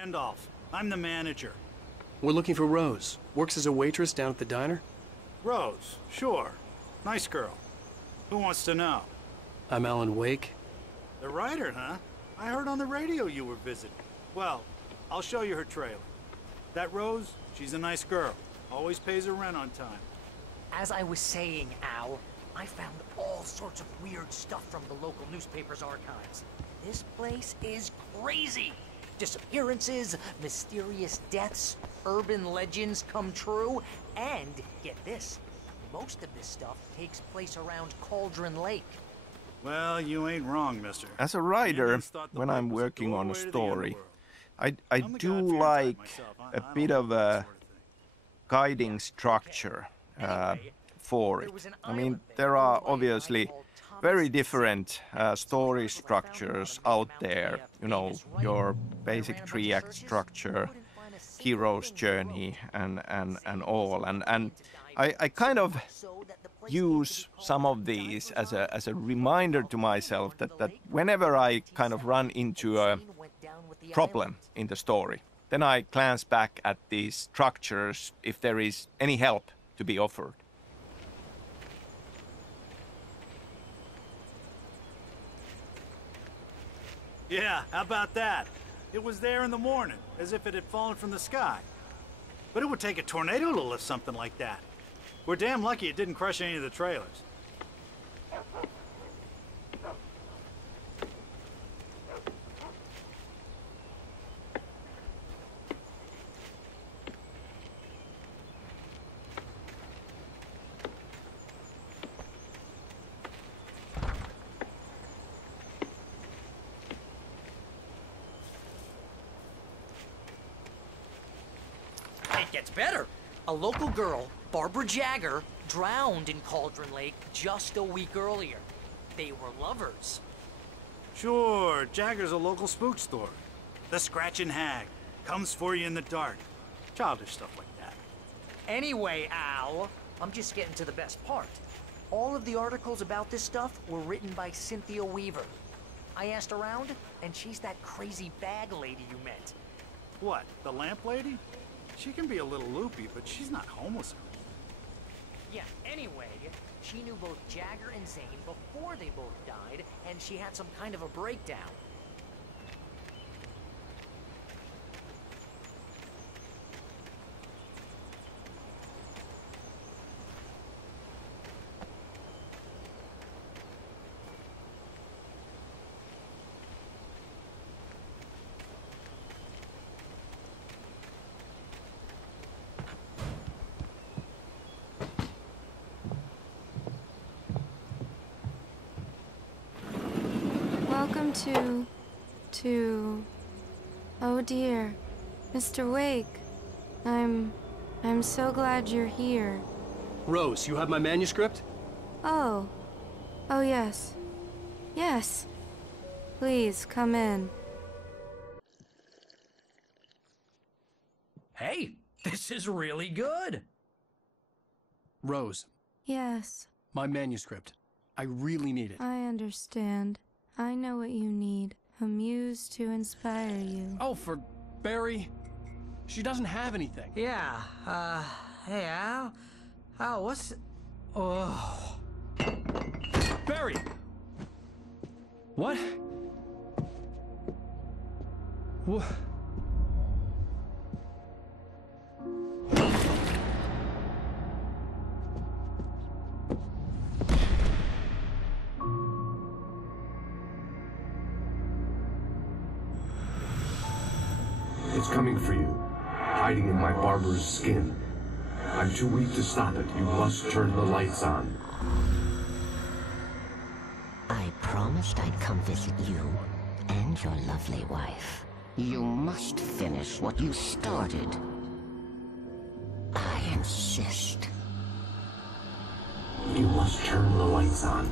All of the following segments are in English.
Randolph. I'm the manager. We're looking for Rose. Works as a waitress down at the diner. Rose, sure. Nice girl. Who wants to know? I'm Alan Wake. The writer, huh? I heard on the radio you were visiting. Well, I'll show you her trailer. That Rose, she's a nice girl. Always pays her rent on time. As I was saying, Al, I found all sorts of weird stuff from the local newspaper's archives. This place is crazy. Disappearances, mysterious deaths, urban legends come true, and get this, most of this stuff takes place around Cauldron Lake. Well, you ain't wrong, mister. As a writer, when I'm working on a story, I do like a bit of a guiding structure for it. I mean, there are obviously very different story structures out there. You know, your basic three-act structure, hero's journey, and all. And I kind of use some of these as a reminder to myself that whenever I kind of run into a problem in the story, then I glance back at these structures if there is any help to be offered. Yeah, how about that? It was there in the morning, as if it had fallen from the sky. But it would take a tornado to lift something like that. We're damn lucky it didn't crush any of the trailers. It gets better. A local girl, Barbara Jagger, drowned in Cauldron Lake just a week earlier. They were lovers. Sure, Jagger's a local spook story. The Scratching Hag. Comes for you in the dark. Childish stuff like that. Anyway, Al, I'm just getting to the best part. All of the articles about this stuff were written by Cynthia Weaver. I asked around, and she's that crazy bag lady you met. What, the lamp lady? She can be a little loopy, but she's not homeless. Yeah, anyway, she knew both Jagger and Zane before they both died, and she had some kind of a breakdown. Welcome to... Oh dear, Mr. Wake. I'm so glad you're here. Rose, you have my manuscript? Oh. Oh yes. Yes. Please, come in. Hey, this is really good. Rose, Yes, my manuscript. I really need it. I understand. I know what you need. A muse to inspire you. Oh, for Barry? She doesn't have anything. Yeah, hey, Al? Al, what's... Oh... Barry! What? What? It's coming for you, hiding in my barber's skin. I'm too weak to stop it. You must turn the lights on. I promised I'd come visit you and your lovely wife. You must finish what you started. I insist. You must turn the lights on.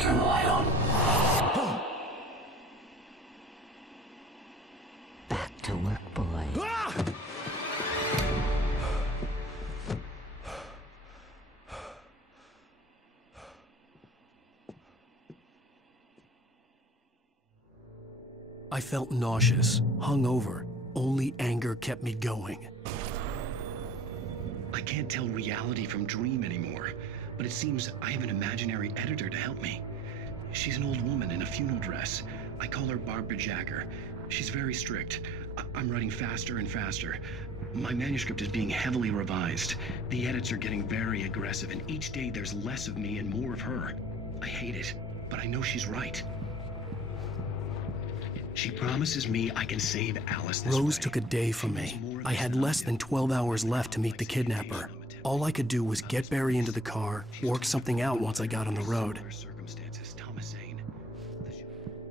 Turn the light on. Back to work, boy. I I felt nauseous, hungover. Only anger kept me going. I can't tell reality from dream anymore, but it seems I have an imaginary editor to help me. She's an old woman in a funeral dress. I call her Barbara Jagger. She's very strict. I'm writing faster and faster. My manuscript is being heavily revised. The edits are getting very aggressive, and each day there's less of me and more of her. I hate it, but I know she's right. She promises me I can save Alice this Rose way. took a day from me. I had less than 12 hours left to meet the kidnapper. All I could do was get Barry into the car, work something out once I got on the road.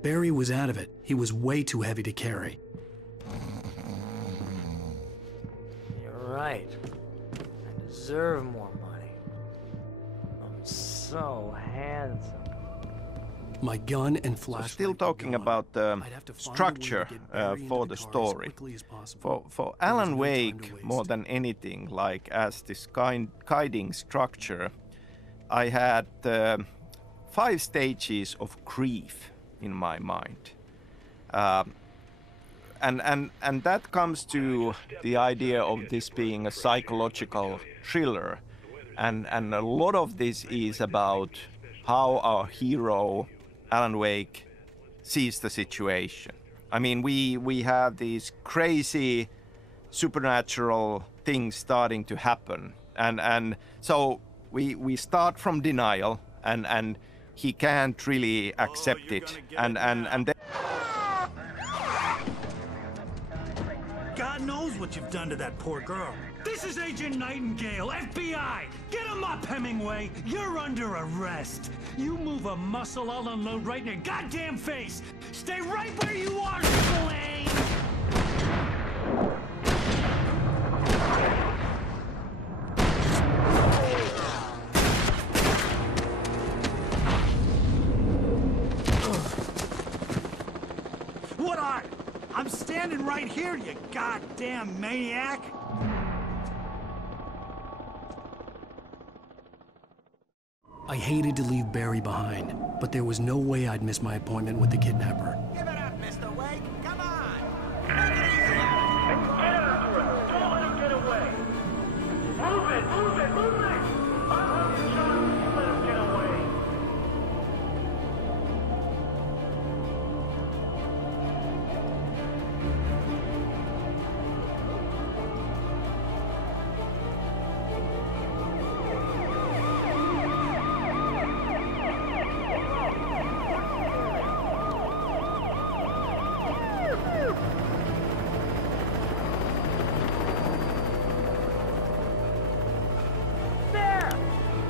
Barry was out of it. He was way too heavy to carry. You're right. I deserve more money. I'm so handsome. My gun and flashlight. Still talking about the structure for the story. For Alan Wake, more than anything, like as this guiding structure, I had 5 stages of grief in my mind. And that comes to the idea of this being a psychological thriller. And a lot of this is about how our hero, Alan Wake, sees the situation. I mean, we have these crazy supernatural things starting to happen. And so we start from denial, and he can't really accept it. And then God knows what you've done to that poor girl. This is Agent Nightingale, FBI! Get him up, Hemingway! You're under arrest! You move a muscle, I'll unload right in your goddamn face! Stay right where you are, Blaine! What are? I'm standing right here, you goddamn maniac! I hated to leave Barry behind, but there was no way I'd miss my appointment with the kidnapper. Give it up, Mr. Wake! Come on! Make it easy! Get after him! Don't let him get away! Move it! Move it! Move it! I'll have you shot if you let him get away!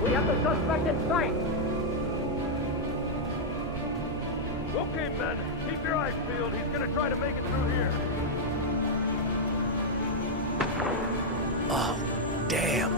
We have the suspect in sight! Okay, men. Keep your eyes peeled. He's gonna try to make it through here. Oh, damn.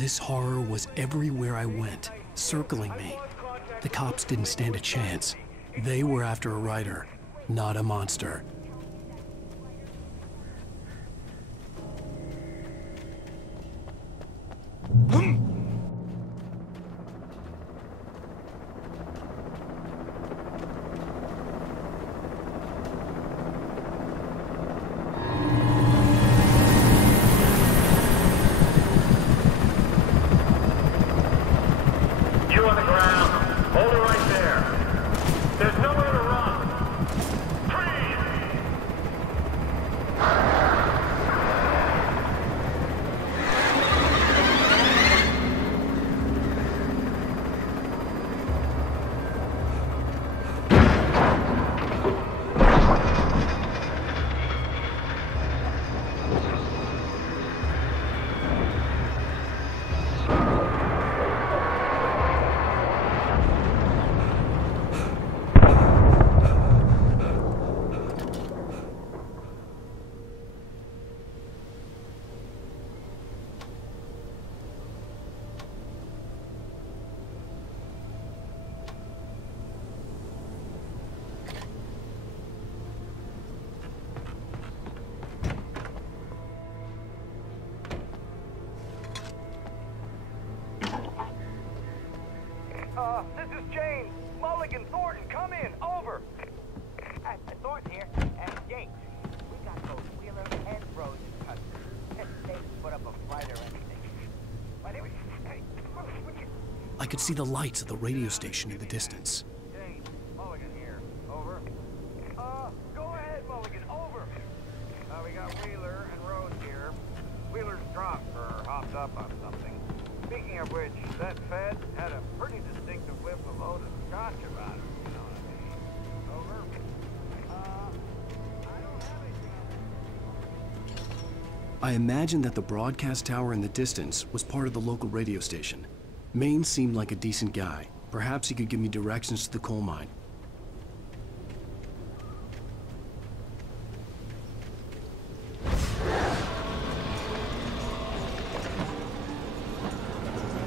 This horror was everywhere I went, circling me. The cops didn't stand a chance. They were after a writer, not a monster. This is James. Mulligan, Thornton, come in. Over. Thornton here. And James, we got both Wheeler and Rose in custody. They put up a fight or anything. But anyway, hey, I could see the lights of the radio station in the distance. James, Mulligan here. Over. Go ahead, Mulligan. Over. We got Wheeler and Rose here. Wheeler's drunk or hopped up on something. Speaking of which, that Fed had a pretty distinctive whiff of Otis Scotch about him, you know what I mean? Over. I don't have anything. I imagined that the broadcast tower in the distance was part of the local radio station. Maine seemed like a decent guy. Perhaps he could give me directions to the coal mine.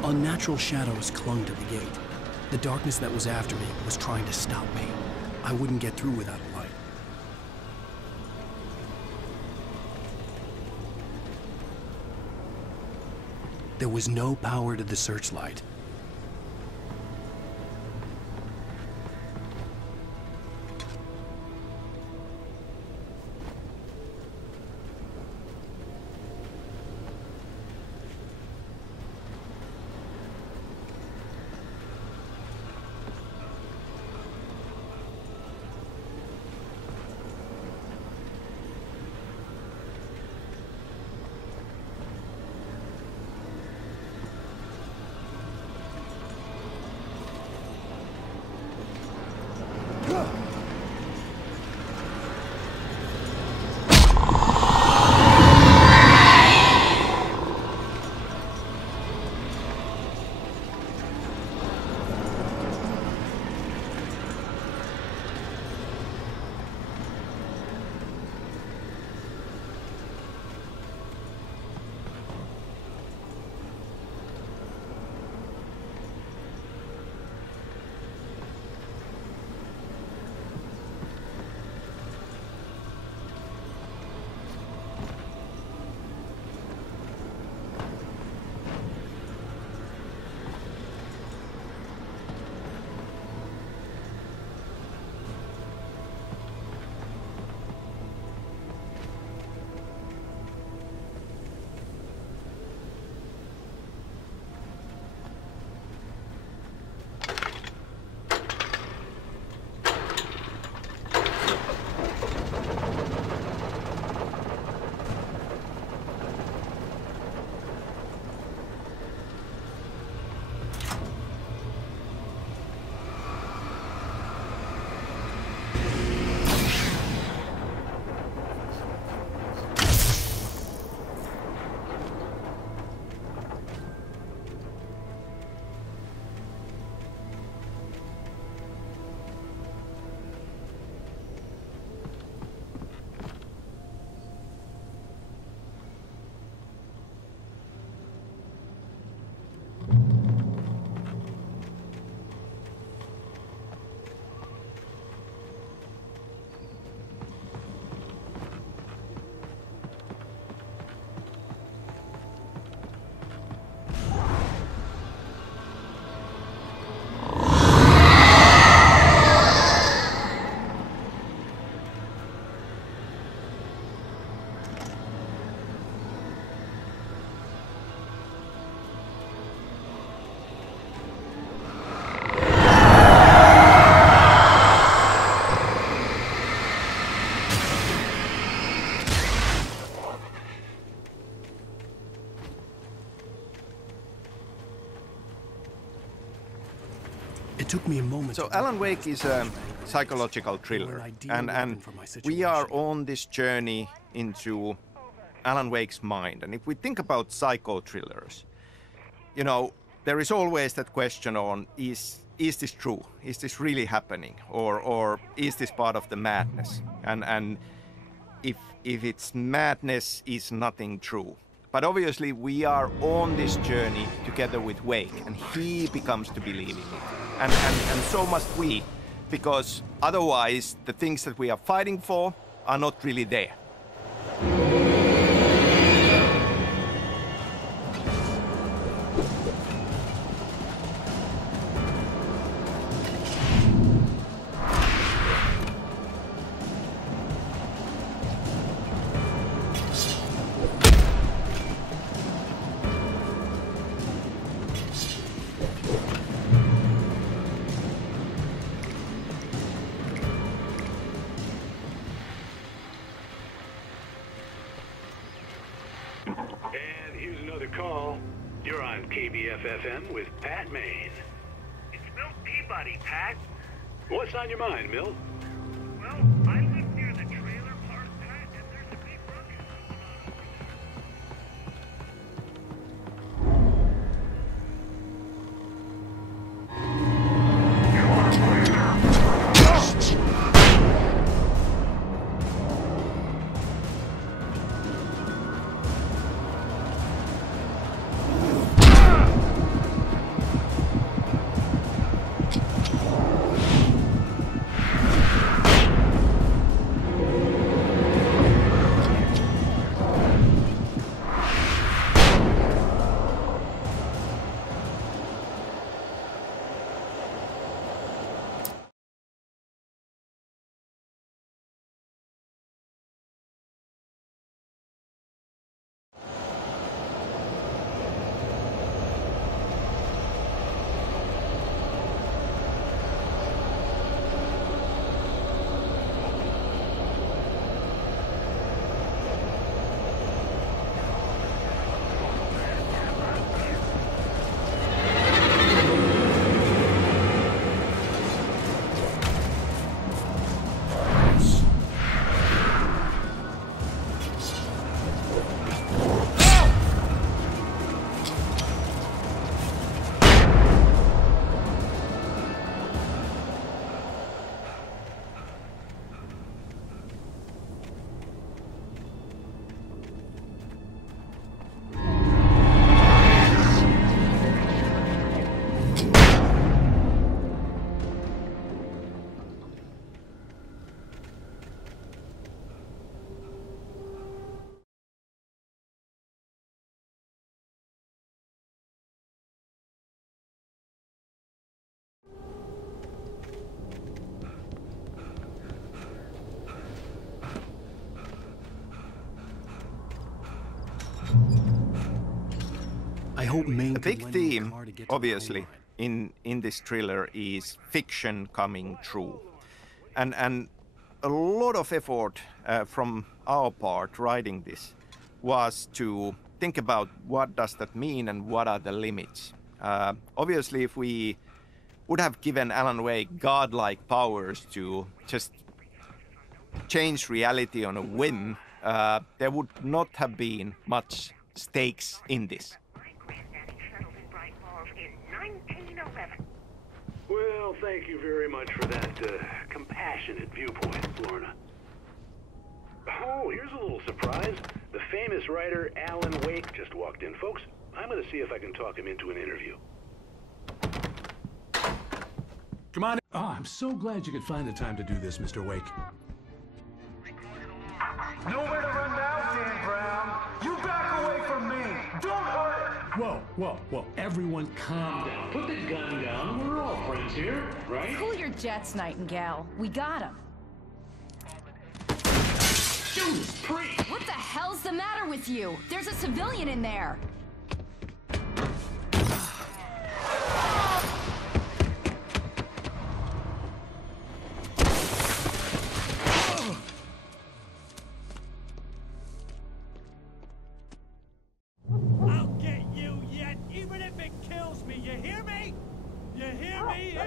Unnatural shadows clung to the gate. The darkness that was after me was trying to stop me. I wouldn't get through without a light. There was no power to the searchlight. It took me a moment. So Alan Wake is a psychological thriller, and we are on this journey into Alan Wake's mind. And if we think about psycho thrillers, you know, there is always that question on, is this true? Is this really happening? Or is this part of the madness? And if it's madness, is nothing true? But obviously we are on this journey together with Wake, and he becomes to believe in it. And so must we, because otherwise the things that we are fighting for are not really there. And here's another call. You're on KBF-FM with Pat Maine. It's Milt Peabody, Pat. What's on your mind, Milt? Well, I live near the trailer park, Pat, and there's a big ruckus going on over there. I hope Maine a big theme, obviously, in this thriller is fiction coming true. And a lot of effort from our part writing this was to think about what does that mean and what are the limits. Obviously, if we would have given Alan Wake godlike powers to just change reality on a whim, there would not have been much stakes in this. Well, thank you very much for that compassionate viewpoint, Lorna. Oh, here's a little surprise. The famous writer Alan Wake just walked in. Folks, I'm going to see if I can talk him into an interview. Come on. Oh, I'm so glad you could find the time to do this, Mr. Wake. Nowhere to run now, Dan Brown. You back away from me. Don't hurt it. Whoa. Everyone calm down. Put the gun down. We're all friends here, right? Cool your jets, Nightingale. We got him. Judas Priest! What the hell's the matter with you? There's a civilian in there. I'll get you yet, even if it kills me. You hear me? You hear me?